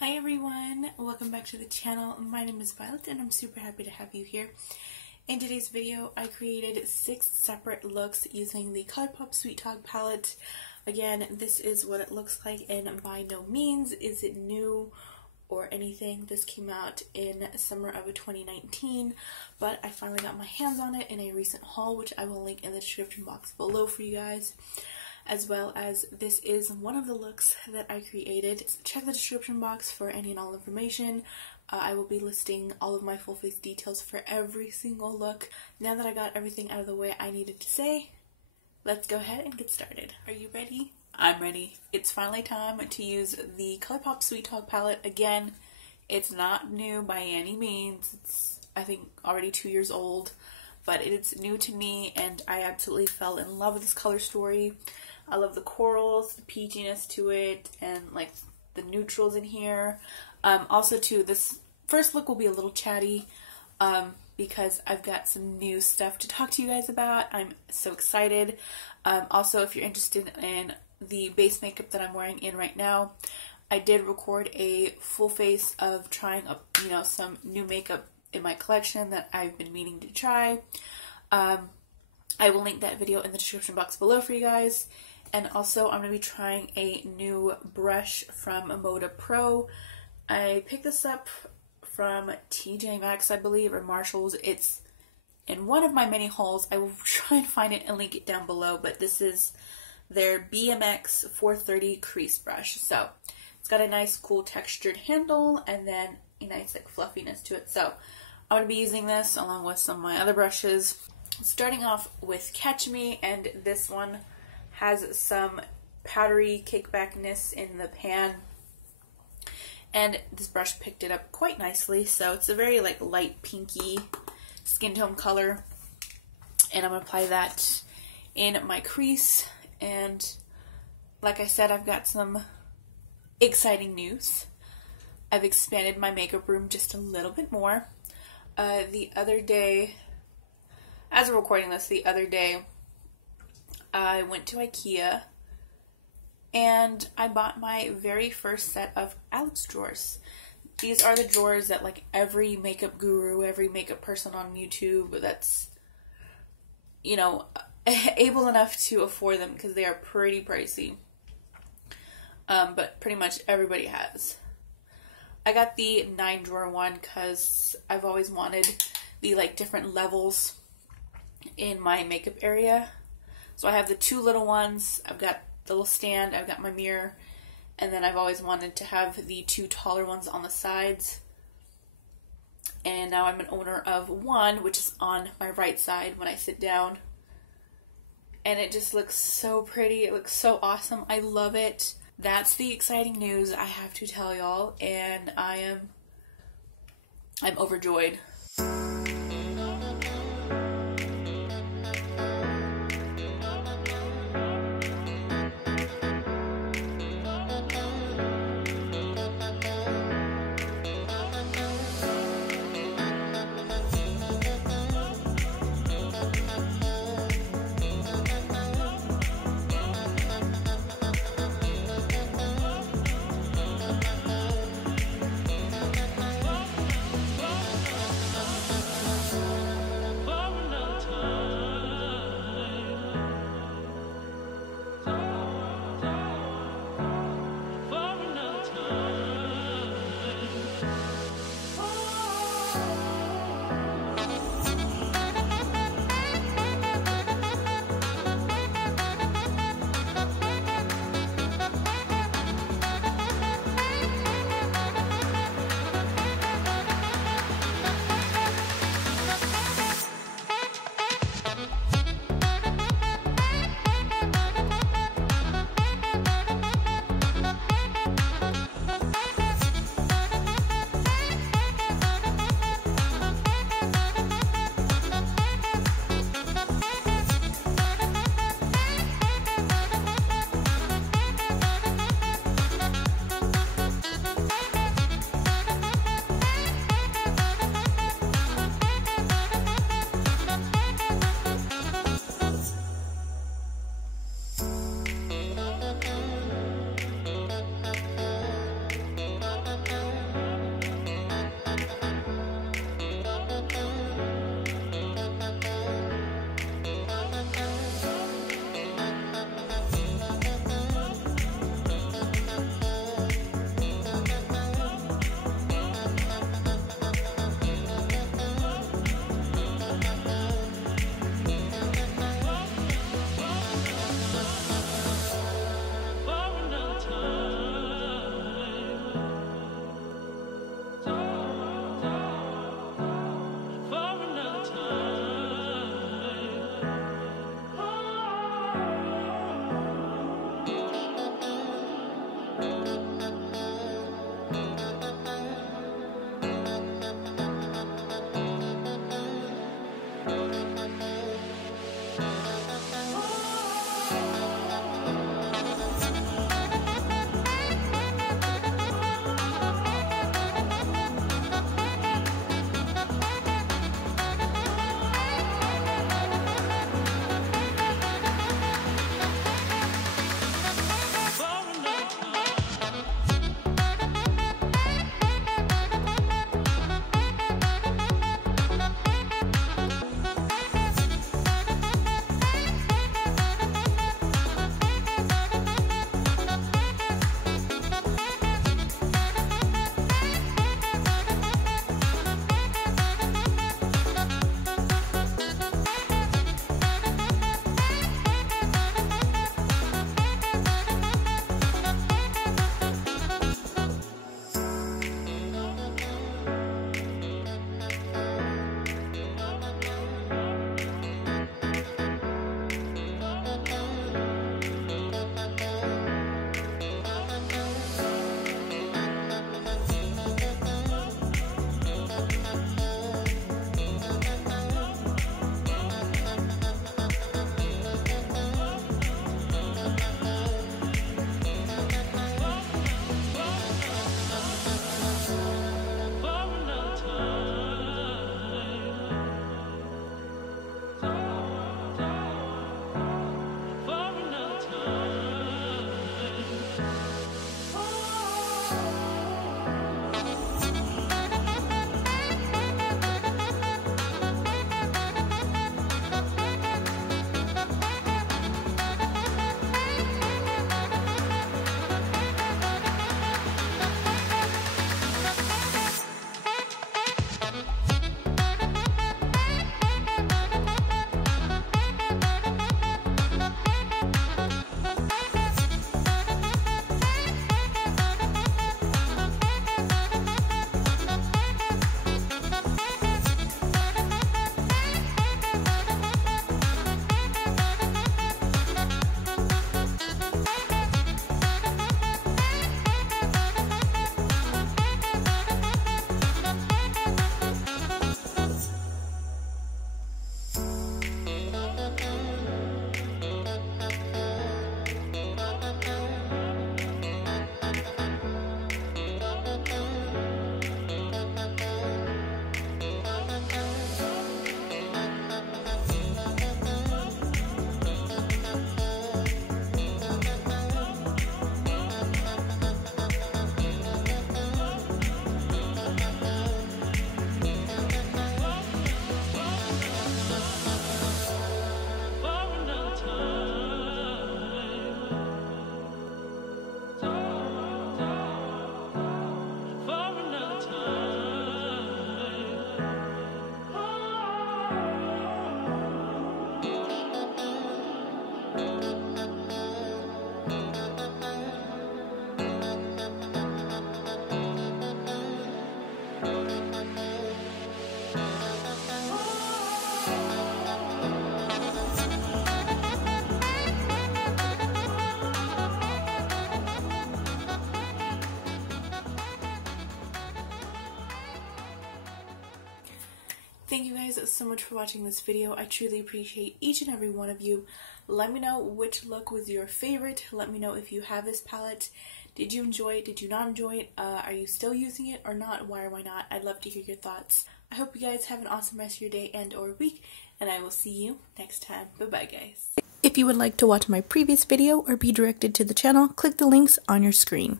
Hi everyone, welcome back to the channel. My name is Violet and I'm super happy to have you here. In today's video, I created 6 separate looks using the ColourPop Sweet Talk Palette. Again, this is what it looks like, and by no means is it new or anything. This came out in summer of 2019, but I finally got my hands on it in a recent haul, which I will link in the description box below for you guys. As well as this is one of the looks that I created. Check the description box for any and all information. I will be listing all of my full face details for every single look. Now that I got everything out of the way I needed to say, let's go ahead and get started. Are you ready? I'm ready. It's finally time to use the ColourPop Sweet Talk palette again. It's not new by any means. It's, I think, already 2 years old, but it's new to me and I absolutely fell in love with this color story. I love the corals, the peachiness to it, and like the neutrals in here. Also too, this first look will be a little chatty because I've got some new stuff to talk to you guys about. I'm so excited. Also, if you're interested in the base makeup that I'm wearing in right now, I did record a full face of trying up, some new makeup in my collection that I've been meaning to try. I will link that video in the description box below for you guys. And also, I'm going to be trying a new brush from Moda Pro. I picked this up from TJ Maxx, I believe, or Marshall's. It's in one of my many hauls. I will try and find it and link it down below, but this is their BMX 430 crease brush. So, it's got a nice, cool textured handle, and then a nice, fluffiness to it. So, I'm going to be using this along with some of my other brushes. Starting off with Catch Me, and this one has some powdery kickbackness in the pan, and this brush picked it up quite nicely. So it's a very light pinky skin tone color, and I'm gonna apply that in my crease. And like I said, I've got some exciting news. I've expanded my makeup room just a little bit more. The other day, as we're recording this, I went to IKEA and I bought my very first set of Alex drawers. These are the drawers that every makeup guru, every makeup person on YouTube that's, able enough to afford them, because they are pretty pricey. But pretty much everybody has. I got the 9 drawer one because I've always wanted the different levels in my makeup area. So I have the 2 little ones, I've got the little stand, I've got my mirror, and then I've always wanted to have the 2 taller ones on the sides. And now I'm an owner of one, which is on my right side when I sit down. And it just looks so pretty, it looks so awesome, I love it. That's the exciting news I have to tell y'all, and I'm overjoyed. Thank you guys so much for watching this video. I truly appreciate each and every one of you. Let me know which look was your favorite. Let me know if you have this palette. Did you enjoy it? Did you not enjoy it? Are you still using it or not? Why or why not? I'd love to hear your thoughts. I hope you guys have an awesome rest of your day and or week, and I will see you next time. Bye-bye, guys. If you would like to watch my previous video or be directed to the channel, click the links on your screen.